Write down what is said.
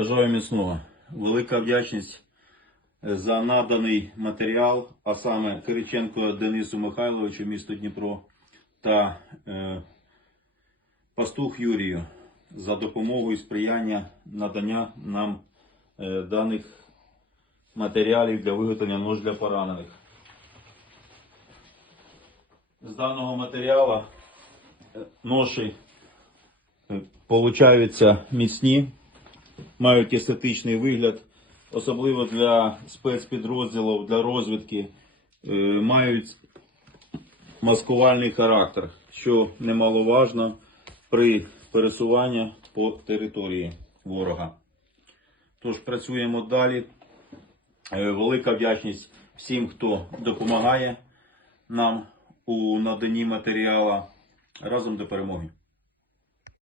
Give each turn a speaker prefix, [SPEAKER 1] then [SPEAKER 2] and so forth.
[SPEAKER 1] Бажаю міцного. Велика вдячність е, за наданий матеріал, а саме Кириченко Денису Михайловичу, місто Дніпро, та е, Пастух Юрію за допомогу і сприяння надання нам е, даних матеріалів для виготовлення нож для поранених. З даного матеріалу е, ноші е, получаються міцні, мають естетичний вигляд, особливо для спецпідрозділів, для розвідки, е, мають маскувальний характер, що немаловажно при пересуванні по території ворога. Тож працюємо далі. Е, Велика вдячність всім, хто допомагає нам у наданні матеріалу разом до перемоги.